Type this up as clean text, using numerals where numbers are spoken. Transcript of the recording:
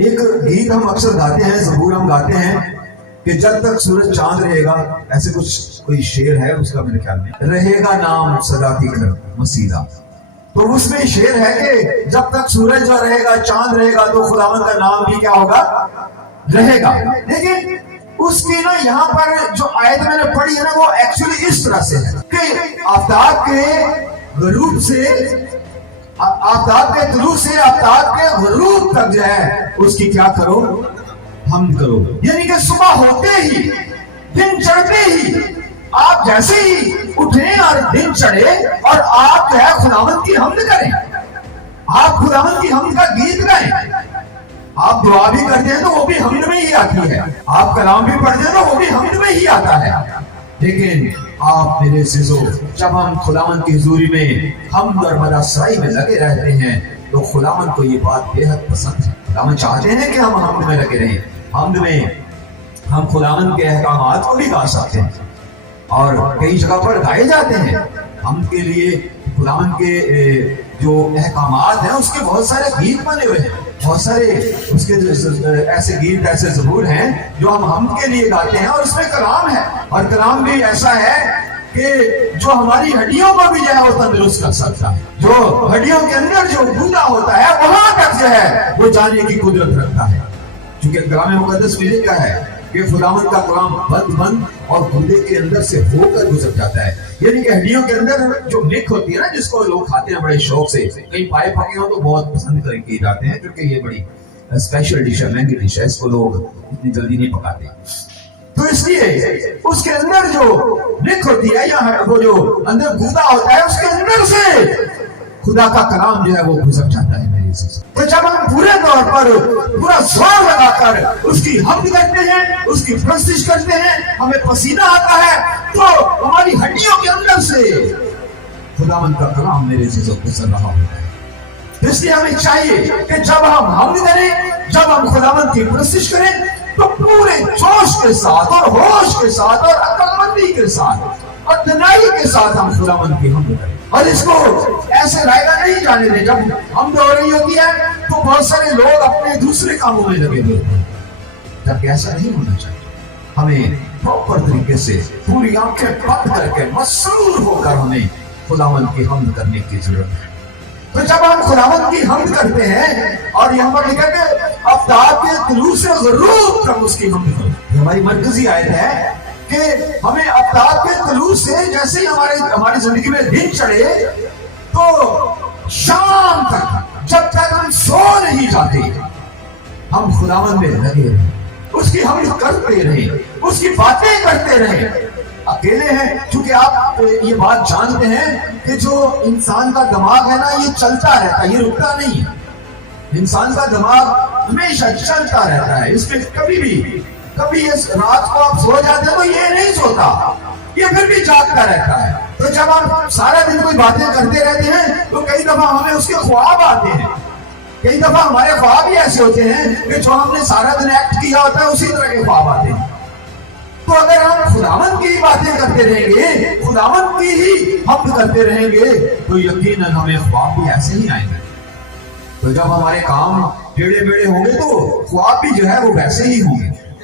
ایک گیت ہم اکثر گاتے ہیں، زبور ہم گاتے ہیں کہ جب تک سورج چاند رہے گا، ایسے کچھ کوئی شعر ہے اس کا میرے خیال میں، رہے گا نام صدا کی گھر مسیدہ. تو اس میں شعر ہے کہ جب تک سورج جو رہے گا، چاند رہے گا، تو خداوند کا نام بھی کیا ہوگا؟ رہے گا. لیکن اس کی نا یہاں پر جو آیت میں نے پڑھی ہے نا، وہ ایکچولی اس طرح سے ہے کہ آفتاب کے غروب سے، آفتاب کے طلوع سے آفتاب کے غروب تک جو ہے اس کی کیا کرو؟ حمد کرو. یعنی کہ صبح ہوتے ہی، دن چڑھتے ہی، آپ جیسے ہی اٹھیں اور دن چڑھے اور آپ جو ہے خداوند کی حمد کریں، آپ خداوند کی حمد کا گیت گائیں. آپ دعا بھی کرتے ہیں تو وہ بھی حمد میں ہی آتی ہے، آپ کلام بھی پڑھتے ہیں تو وہ بھی حمد میں ہی آتا ہے. لیکن آپ میرے عزیزو، جب ہم خداوند کی حضوری میں حمد اور مدح سرائی میں لگے رہتے ہیں تو خداوند کو یہ بات بے حد پسند ہے. خداوند چاہتے ہیں کہ ہم حمد میں لگے رہیں. حمد میں ہم خداوند کے احکامات کو بھی گا سکتے ہیں اور کئی جگہ پر گائے جاتے ہیں. حمد کے لیے خداوند کے جو احکامات ہیں اس کے بہت سارے گیت بنے ہوئے ہیں، بہت سارے اس کے ایسے گیت، ایسے ضرور ہیں جو ہم حمد کے لیے گاتے ہیں، اور اس میں کلام ہے، اور کلام بھی ایسا ہے کہ جو ہماری ہڈیوں کو بھی جو ہے وہ تندرست کر سکتا ہے. جو ہڈیوں کے اندر جو گودا ہوتا ہے وہاں تک جو ہے وہ جانے کی قدرت رکھتا ہے. چونکہ کلام مقدس میں لکھا ہے کہ خداوند کا کلام بند اور گردے کے اندر سے ہو کر گزر جاتا ہے. یعنی کہ ہڈیوں کے اندر جو نک ہوتی ہے نا، جس کو لوگ کھاتے ہیں بڑے شوق سے، کئی پائے پکے ہوں تو بہت پسند کیے جاتے ہیں کیونکہ یہ بڑی اسپیشل ڈش ہے، مہنگی ڈش ہے، اس کو لوگ اتنی جلدی نہیں پکاتے. تو اس لیے اس کے اندر جو نک ہوتی ہے یا وہ جو اندر گودا ہوتا ہے، اس کے اندر سے خدا کا کلام جو ہے وہ گزر جاتا ہے میرے سے. تو جب ہم پورے طور پر پورا زور لگا کر اس کی حمد کرتے ہیں، اس کی پرستش کرتے ہیں، ہمیں پسینہ آتا ہے، تو ہماری ہڈیوں کے اندر سے خداوند کا کلام میرے سے گزر رہا ہوتا ہے. اس لیے ہمیں چاہیے کہ جب ہم حمد کریں، جب ہم خداوند کی پرستش کریں تو پورے جوش کے ساتھ اور ہوش کے ساتھ اور عقل مندی کے ساتھ اور دنائی کے ساتھ ہم خداوند کی حمد کریں. اور اس کو ایسے رائے گا نہیں جانے دیں. جب حمد ہو رہی ہوتی ہے تو بہت سارے لوگ اپنے دوسرے کاموں میں لگے ہوئے ہیں، جبکہ ایسا نہیں ہونا چاہیے. ہمیں پراپر طریقے سے پوری آنکھیں بند کر کے مسرور ہو کر ہمیں خداوند کی حمد کرنے کی ضرورت ہے. تو جب ہم خداوند کی حمد کرتے ہیں، اور یہاں پر لکھا کہ آفتاب کے طلوع سے غروب تک اس کی حمد کرو، یہ ہماری مرکزی آیت ہے کہ ہمیں آفتاب کے طلوع سے جیسے ہی ہماری زندگی میں دن چڑھے تو شام تک، جب تک ہم سو نہیں جاتے، ہم خداوند میں لگے رہیں، اس کی حمد کرتے رہیں، اس کی باتیں کرتے رہیں. اکیلے ہیں، چونکہ آپ یہ بات جانتے ہیں کہ جو انسان کا دماغ ہے نا، یہ چلتا رہتا ہے، یہ رکتا نہیں ہے. انسان کا دماغ ہمیشہ چلتا رہتا ہے، اس میں کبھی اس رات کو آپ سو جاتے ہیں تو یہ نہیں سوتا، یہ پھر بھی جاگتا رہتا ہے. تو جب ہم سارا دن کوئی باتیں کرتے رہتے ہیں تو کئی دفعہ ہمیں اس کے خواب آتے ہیں، کئی دفعہ ہمارے خواب ہی ایسے ہوتے ہیں کہ جو ہم نے سارا دن ایکٹ کیا ہوتا ہے اسی طرح کے خواب آتے ہیں. تو اگر ہم خداوند کی ہی باتیں کرتے رہیں گے، خداوند کی ہی حمد کرتے رہیں گے، تو یقیناً ہمیں خواب بھی ایسے ہی آئیں گے. تو جب ہمارے کام ٹیڑھے میڑھے ہوں گے تو خواب بھی جو ہے وہ ویسے ہی ہوں گے.